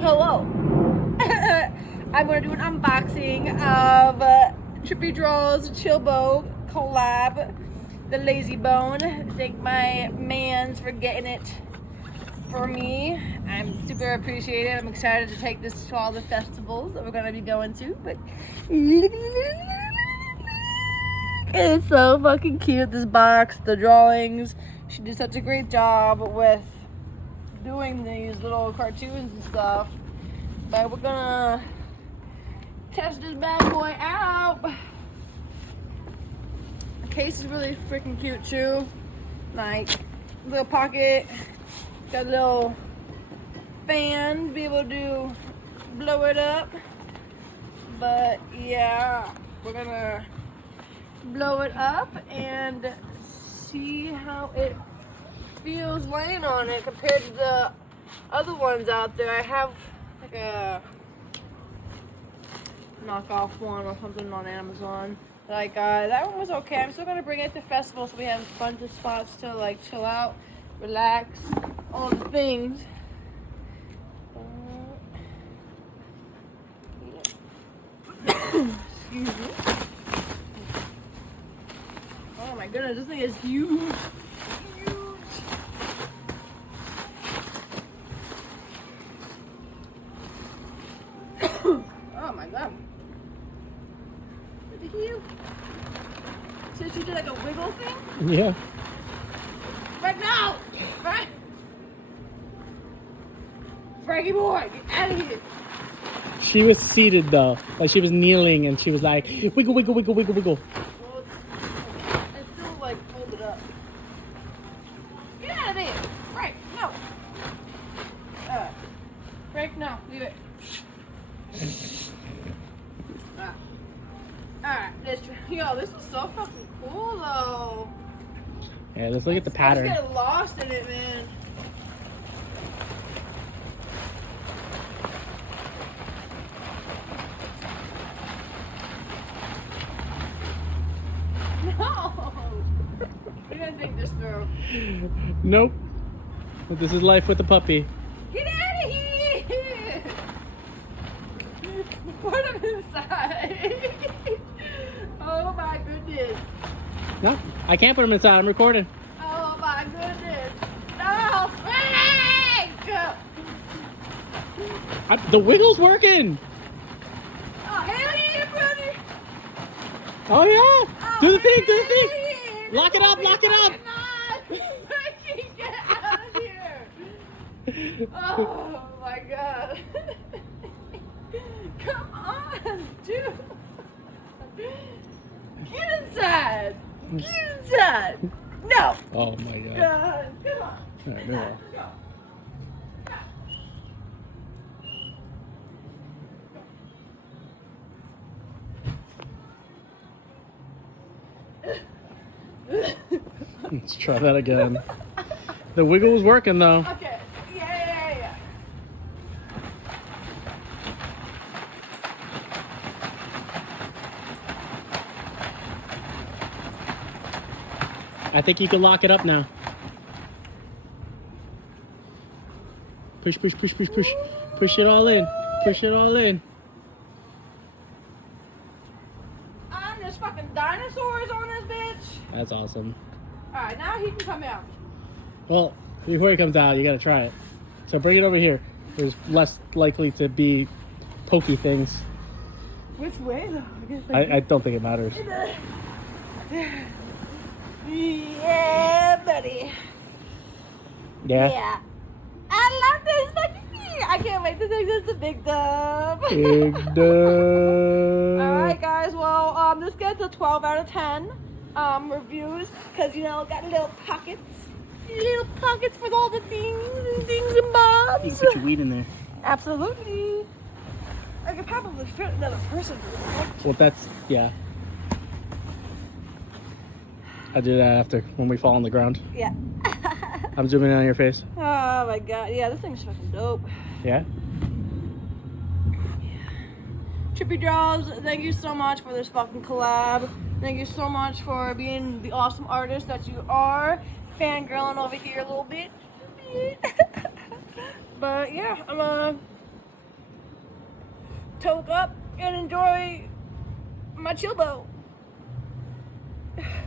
Hello. I'm gonna do an unboxing of Trippy Draws Chillbo collab, the Lazy Bone. Thank my mans for getting it for me. I'm super appreciative. I'm excited to take this to all the festivals that we're gonna be going to. But it's so fucking cute. This box, the drawings. She did such a great job with doing these little cartoons and stuff. But we're gonna test this bad boy out. The case is really freaking cute too. Like, little pocket, got a little fan to be able to blow it up. But yeah, we're gonna blow it up and see how it feels laying on it compared to the other ones out there. I have like a knockoff one or something on Amazon. Like that one was okay. I'm still gonna bring it to festivals so we have a bunch of spots to like chill out, relax, all the things. Excuse me. Oh my goodness, this thing is huge. Oh my god. Look at you. So she did like a wiggle thing? Yeah. Right now! Right? Frankie boy, get out of here. She was seated though. Like she was kneeling and she was like, wiggle, wiggle, wiggle, wiggle, wiggle. Well, it's still like folded up. Get out of there. Frank, no. Frank, no. Leave it. Alright, yo, this is so fucking cool though. Yeah, let's look at the I pattern. just get lost in it, man. No! We're gonna think this through. Nope. But this is life with a puppy. Get out of here! Put him inside. Oh my goodness. No, I can't put him inside. I'm recording. Oh my goodness. No, Frank! The wiggle's working. Oh, hell yeah, brother. Oh yeah. Oh, Do the thing. Do the hell thing. yeah. Lock it up. Lock it up. Frankie, get out of here. Oh my god. Come on, dude. Get inside. Get inside. No. Oh my god. God, come on. All right, there Let's go. Let's try that again. The wiggle was working though. Okay. Yeah. I think you can lock it up now. Push, push, push, push, push. Push it all in. Push it all in. There's fucking dinosaurs on this bitch. That's awesome. Alright, now he can come out. Well, before he comes out, you gotta try it. So bring it over here. There's less likely to be pokey things. Which way though? I don't think it matters. Yeah, buddy. Yeah? I love this fucking thing. I can't wait to take this to Big Dub. Big dub. Alright guys, well, this gets a 12 out of 10 reviews because, you know, got little pockets for all the things and bobs. You can put your weed in there. Absolutely. I could probably fit another person. Well, that's, yeah. I do that after when we fall on the ground. Yeah. I'm zooming in on your face. Oh my god, yeah, this thing's fucking dope. Yeah? Trippy Draws, thank you so much for this fucking collab. Thank you so much for being the awesome artist that you are. Fangirling over here a little bit. But yeah, I'm toke up and enjoy my Chillbo.